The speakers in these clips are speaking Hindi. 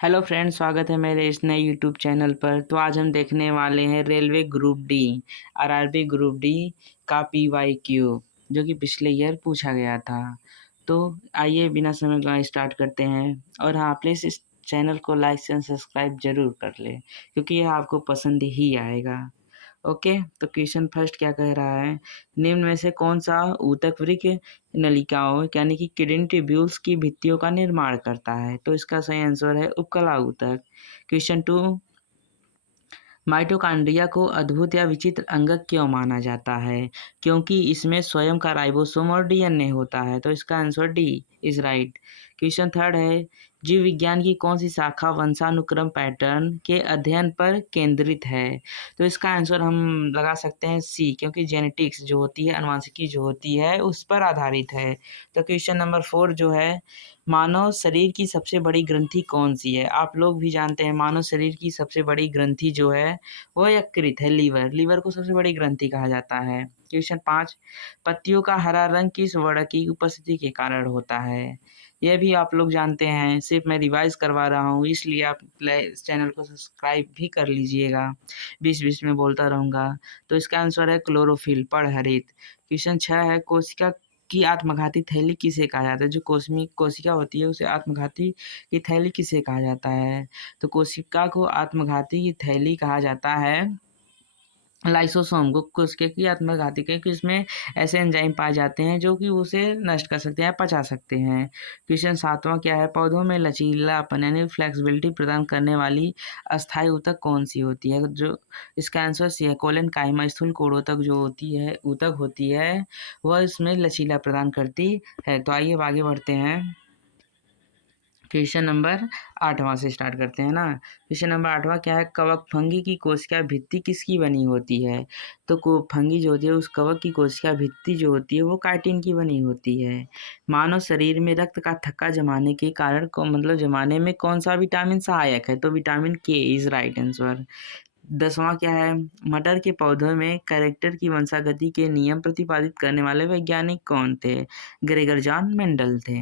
हेलो फ्रेंड्स, स्वागत है मेरे इस नए यूट्यूब चैनल पर। तो आज हम देखने वाले हैं railway group D, RRB group D का पीवाईक्यू, जो कि पिछले ईयर पूछा गया था। तो आइए बिना समय गवाए स्टार्ट करते हैं। और हाँ, प्लीज़ इस चैनल को लाइक एंड सब्सक्राइब जरूर कर ले, क्योंकि यह आपको पसंद ही आएगा। ओके, तो क्वेश्चन फर्स्ट क्या कह रहा है, निम्न में से कौन सा ऊतक वृक्क नलिकाओं यानी कि किडनी ट्यूब्यूल्स की भित्तियों का निर्माण करता है? तो इसका सही आंसर है उपकला ऊतक। क्वेश्चन टू, माइटोकॉन्ड्रिया को अद्भुत या विचित्र अंगक क्यों माना जाता है? क्योंकि इसमें स्वयं का राइबोसोम और डीएनए होता है। तो इसका answer D is right. Question third है, जीव विज्ञान की कौन सी शाखा वंशानुक्रम पैटर्न के अध्ययन पर केंद्रित है? तो इसका आंसर हम लगा सकते हैं सी, क्योंकि जेनेटिक्स जो होती है, अनुवांशिकी जो होती है, उस पर आधारित है। तो क्वेश्चन नंबर 4 जो है, मानव शरीर की सबसे बड़ी ग्रंथि कौन सी है? आप लोग भी जानते हैं मानव शरीर की सबसे बड़ी ग्रंथि जो है वो यकृत है, लीवर। लीवर को सबसे बड़ी ग्रंथि कहा जाता है। क्वेश्चन 5, पत्तियों का हरा रंग किस वर्ण की उपस्थिति के कारण होता है? यह भी आप लोग जानते हैं, सिर्फ मैं रिवाइज करवा रहा हूँ, इसलिए आप इस चैनल को सब्सक्राइब भी कर लीजिएगा। बीच बीच में बोलता रहूँगा। तो इसका आंसर है क्लोरोफिल, पर्ण-हरित। क्वेश्चन 6 है, कोशिका की आत्मघाती थैली किसे कहा जाता है? जो कोशिका होती है उसे आत्मघाती की थैली किसे कहा जाता है? तो कोशिका को आत्मघाती की थैली कहा जाता है लाइसोसोम को। कोशिका की आत्मघाती, क्योंकि इसमें ऐसे एंजाइम पाए जाते हैं जो कि उसे नष्ट कर सकते हैं, पचा सकते हैं। क्वेश्चन 7वां क्या है, पौधों में लचीलापन यानी फ्लेक्सिबिलिटी प्रदान करने वाली अस्थायी ऊतक कौन सी होती है? जो इसका आंसर सी है, कोलेन काइमा। स्थूल कोड़ोतक जो होती है, ऊतक होती है, वह इसमें लचीला प्रदान करती है। तो आइए अब आगे बढ़ते हैं। क्वेश्चन नंबर 8वां से स्टार्ट करते हैं ना। क्वेश्चन नंबर 8वां क्या है, कवक फंगी की कोशिका भित्ति किसकी बनी होती है? तो फंगी जो होती है, उस कवक की कोशिका भित्ति जो होती है वो काइटिन की बनी होती है। मानव शरीर में रक्त का थक्का जमाने के कारण मतलब जमाने में कौन सा विटामिन सहायक है? तो विटामिन के इज राइट आंसर। 10वां क्या है, मटर के पौधों में कैरेक्टर की वंशागति के नियम प्रतिपादित करने वाले वैज्ञानिक कौन थे? ग्रेगर जॉन मेंडल थे।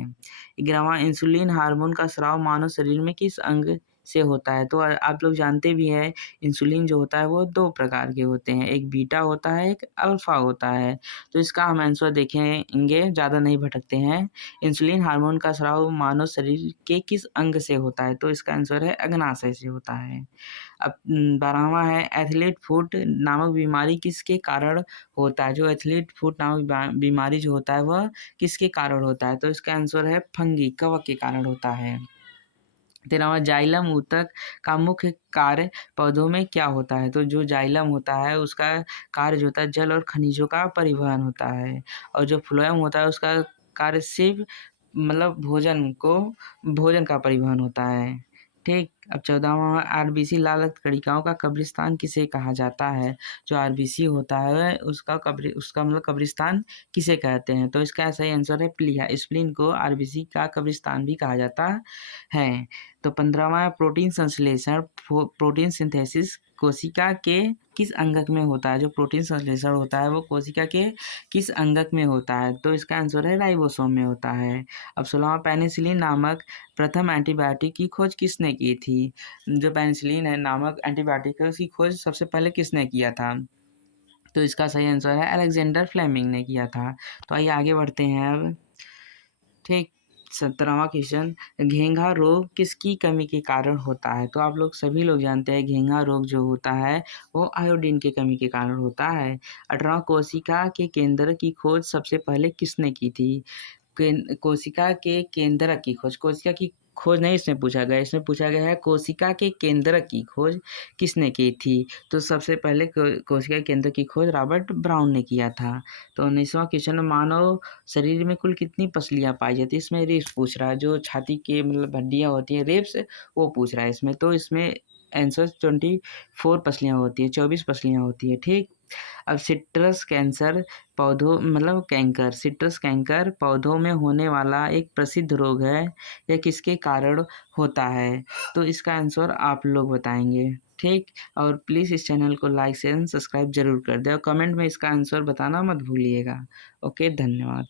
11वां, इंसुलिन हार्मोन का स्राव मानव शरीर में किस अंग से होता है? तो आप लोग जानते भी हैं, इंसुलिन जो होता है वो 2 प्रकार के होते हैं, एक बीटा होता है, एक अल्फा होता है। तो इसका हम आंसर देखेंगे, ज़्यादा नहीं भटकते हैं। इंसुलिन हार्मोन का स्राव मानव शरीर के किस अंग से होता है? तो इसका आंसर है अग्नाशय से होता है। अब 12वां है, एथलीट फुट नामक बीमारी किसके कारण होता है? जो एथलीट फुट नामक बीमारी जो होता है वह किसके कारण होता है? तो इसका आंसर है फंगी, कवक के कारण होता है। 13वां, जाइलम ऊतक का मुख्य कार्य पौधों में क्या होता है? तो जो जाइलम होता है उसका कार्य जो होता है जल और खनिजों का परिवहन होता है, और जो फ्लोएम होता है उसका कार्य सिर्फ मतलब भोजन का परिवहन होता है। ठीक। अब 14वां, आरबीसी लाल रक्त कणिकाओं का कब्रिस्तान किसे कहा जाता है? जो आरबीसी होता है उसका मतलब कब्रिस्तान किसे कहते हैं? तो इसका सही आंसर है प्लीहा। स्प्लीन को आरबीसी का कब्रिस्तान भी कहा जाता है। तो 15वां, प्रोटीन संश्लेषण प्रोटीन सिंथेसिस कोशिका के किस अंगक में होता है? जो प्रोटीन संश्लेषण होता है वो कोशिका के किस अंगक में होता है? तो इसका आंसर है राइबोसोम में होता है। अब 16वां, पेनिसिलिन नामक प्रथम एंटीबायोटिक की खोज किसने की थी? जो पेनिसिलिन है नामक एंटीबायोटिक है उसकी खोज सबसे पहले किसने किया था? तो इसका सही आंसर है अलेक्जेंडर फ्लेमिंग ने किया था। तो आइए आगे बढ़ते हैं अब। ठीक। 17वां क्वेश्चन, घेंघा रोग किसकी कमी के कारण होता है? तो आप लोग सभी लोग जानते हैं घेंघा रोग जो होता है वो आयोडीन की कमी के कारण होता है। 18वां, कोशिका के केंद्र की खोज सबसे पहले किसने की थी? कोशिका के केंद्रक की खोज, कोशिका की खोज नहीं इसमें पूछा गया, इसमें पूछा गया है कोशिका के केंद्रक की खोज किसने की थी? तो सबसे पहले कोशिका के केंद्र की खोज रॉबर्ट ब्राउन ने किया था। तो 19वां क्वेश्चन, मानव शरीर में कुल कितनी पसलियाँ पाई जाती है? इसमें रिब्स पूछ रहा है, जो छाती के मतलब हड्डियाँ होती हैं रिब्स, वो पूछ रहा है इसमें। तो इसमें आंसर 24 पसलियाँ होती है, 24 पसलियाँ होती है। ठीक। अब सिट्रस कैंसर पौधों मतलब कैंकर, सिट्रस कैंकर पौधों में होने वाला एक प्रसिद्ध रोग है, यह किसके कारण होता है? तो इसका आंसर आप लोग बताएंगे। ठीक। और प्लीज़ इस चैनल को लाइक शेयर सब्सक्राइब जरूर कर दें, और कमेंट में इसका आंसर बताना मत भूलिएगा। ओके, धन्यवाद।